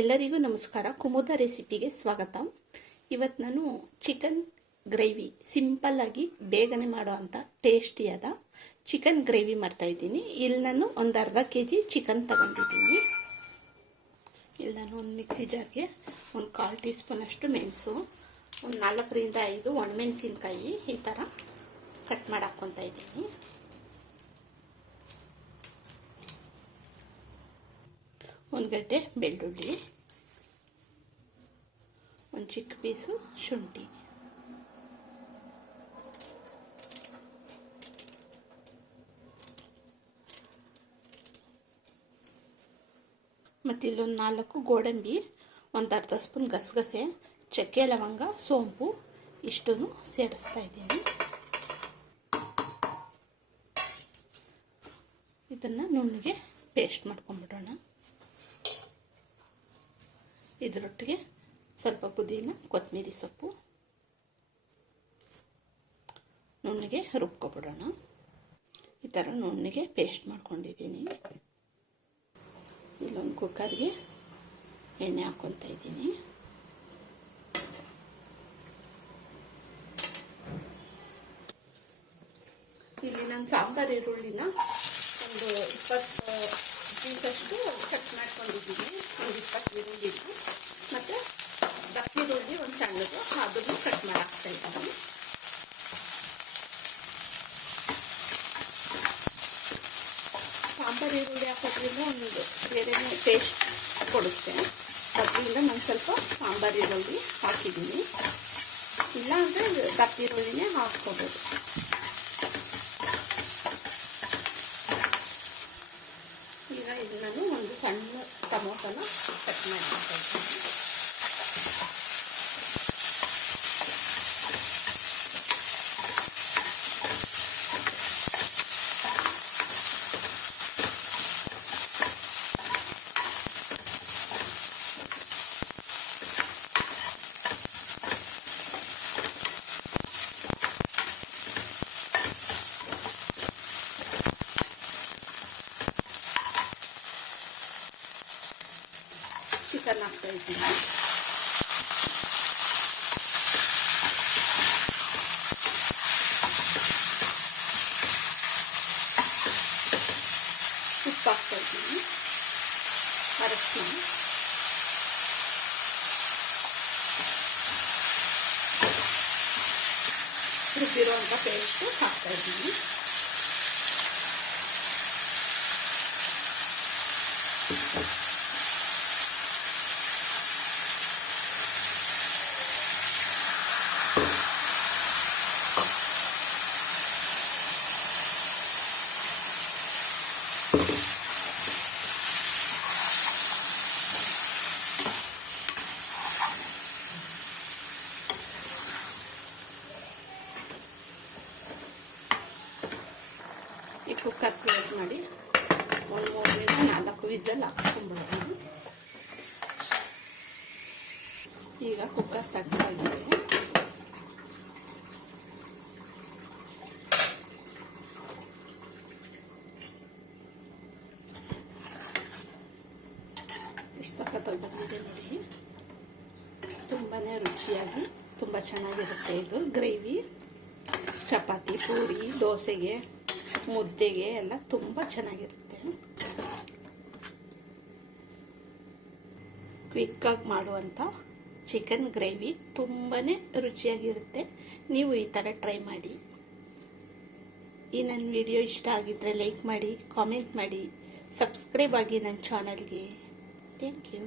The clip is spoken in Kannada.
ಎಲ್ಲರಿಗೂ ನಮಸ್ಕಾರ. ಕುಮುದ ರೆಸಿಪಿಗೆ ಸ್ವಾಗತ. ಇವತ್ತು ನಾನು ಚಿಕನ್ ಗ್ರೇವಿ ಸಿಂಪಲ್ಲಾಗಿ ಬೇಗನೆ ಮಾಡೋ ಅಂಥ ಟೇಸ್ಟಿಯಾದ ಚಿಕನ್ ಗ್ರೇವಿ ಮಾಡ್ತಾ ಇದ್ದೀನಿ. ಇಲ್ಲಿ ನಾನು ಒಂದು ಅರ್ಧ ಕೆ ಜಿ ಚಿಕನ್ ತಗೊಂಡಿದ್ದೀನಿ. ಇಲ್ಲಿ ನಾನು ಒಂದು ಮಿಕ್ಸಿ ಜಾರ್ಗೆ ಒಂದು ಕಾಲು ಟೀ ಸ್ಪೂನಷ್ಟು ಮೆಣಸು, ಒಂದು ನಾಲ್ಕರಿಂದ ಐದು ಒಣಮೆಣಸಿನ್ಕಾಯಿ ಈ ಥರ ಕಟ್ ಮಾಡಿ ಹಾಕ್ಕೊತಾ ಇದ್ದೀನಿ. ಒಂದು ಗಡ್ಡೆ ಬೆಳ್ಳುಳ್ಳಿ, ಒಂದು ಚಿಕ್ಕ ಪೀಸು ಶುಂಠಿ. ಮತ್ತು ಇಲ್ಲೊಂದು ನಾಲ್ಕು ಗೋಡಂಬಿ, ಒಂದು ಅರ್ಧ ಸ್ಪೂನ್ ಗಸಗಸೆ, ಚಕ್ಕೆ ಲವಂಗ, ಸೋಂಪು, ಇಷ್ಟನ್ನು ಸೇರಿಸ್ತಾ ಇದ್ದೀನಿ. ಇದನ್ನು ನುಣ್ಣಗೆ ಪೇಸ್ಟ್ ಮಾಡ್ಕೊಂಬಿಡೋಣ ಇದರೊಟ್ಟಿಗೆ ಸ್ವಲ್ಪ ಪುದೀನ, ಕೊತ್ತಂಬರಿ ಸೊಪ್ಪು, ನುಣ್ಣಗೆ ರುಬ್ಕೊಬಿಡೋಣ. ಈ ಥರ ನುಣ್ಣಗೆ ಪೇಸ್ಟ್ ಮಾಡ್ಕೊಂಡಿದ್ದೀನಿ. ಇಲ್ಲೊಂದು ಕುಕ್ಕರ್ಗೆ ಎಣ್ಣೆ ಹಾಕ್ಕೊತಾ ಇದ್ದೀನಿ. ಇಲ್ಲಿ ನಾನು ಸಾಂಬಾರು ಈರುಳ್ಳಿನ ಒಂದು ಇಪ್ಪತ್ತು ಪೀಸಷ್ಟು ಕಟ್ ಮಾಡ್ಕೊಂಡಿದ್ದೀನಿ. ಒಂದು ಇಪ್ಪತ್ತು ಈರುಳ್ಳಿನ ಮತ್ತು ದಪ್ಪ ಈರುಳ್ಳಿ ಒಂದು ಸಣ್ಣದು ಅದನ್ನು ಕಟ್ ಮಾಡಾಕ್ತಾ ಇದ್ದೀನಿ ಸಾಂಬಾರು ಈರುಳ್ಳಿ ಹಾಕೋದ್ರಿಂದ ಒಂದು ಬೇರೆನೇ ಟೇಸ್ಟ್ ಕೊಡುತ್ತೆ. ಅದರಿಂದ ನಾನು ಸ್ವಲ್ಪ ಸಾಂಬಾರು ಈರುಳ್ಳಿ ಹಾಕಿದ್ದೀನಿ. ಇಲ್ಲಾಂದರೆ ದಪ್ಪ ಈರುಳ್ಳಿನೇ ಹಾಕ್ಕೋಬೋದು. ಈಗ ಇದು ನಾನು ಒಂದು ಸಣ್ಣ ಟೊಮೊಟೊನ ಕಟ್ ಮಾಡಿ ಹಾಕ್ಕೊಳ್ತೀನಿ ಚಿಕನ್ ಹಾಕ್ತಾ ಇದ್ದೀನಿ ಉಪ್ಪು ಹಾಕ್ತಾ ಇದ್ದೀನಿ ಅರಶಿನ ರುಬ್ಬಿರುವಂಥ ಪೇಸ್ಟು ಹಾಕ್ತಾ ಇದ್ದೀನಿ ಈ ಕುಕ್ಕರ್ ಕ್ಲೋಸ್ ಮಾಡಿ ಒಂದು ಮೂರರಿಂದ ನಾಲ್ಕು ವಿಸಲ್ ಹಾಕ್ಸ್ಕೊಂಡ್ಬಿಡ್ಬೋದು ಈಗ ಕುಕ್ಕರ್ ತಗ್ತಾ ಇದ್ದೀವಿ ಬಂದಿದೆ ನೋಡಿ. ತುಂಬಾ ರುಚಿಯಾಗಿ, ತುಂಬ ಚೆನ್ನಾಗಿರುತ್ತೆ ಇದು. ಗ್ರೇವಿ, ಚಪಾತಿ, ಪೂರಿ, ದೋಸೆಗೆ ಮುದ್ದೆಗೆ ಎಲ್ಲ ತುಂಬ ಚೆನ್ನಾಗಿರುತ್ತೆ. ಕ್ವಿಕ್ಕಾಗಿ ಮಾಡುವಂಥ ಚಿಕನ್ ಗ್ರೇವಿ ತುಂಬಾ ರುಚಿಯಾಗಿರುತ್ತೆ. ನೀವು ಈ ಥರ ಟ್ರೈ ಮಾಡಿ. ಈ ನನ್ನ ವಿಡಿಯೋ ಇಷ್ಟ ಆಗಿದ್ದರೆ ಲೈಕ್ ಮಾಡಿ ಕಾಮೆಂಟ್ ಮಾಡಿ ಸಬ್ಸ್ಕ್ರೈಬ್ ಆಗಿ ನನ್ನ ಚಾನಲ್ಗೆ ಥ್ಯಾಂಕ್ ಯು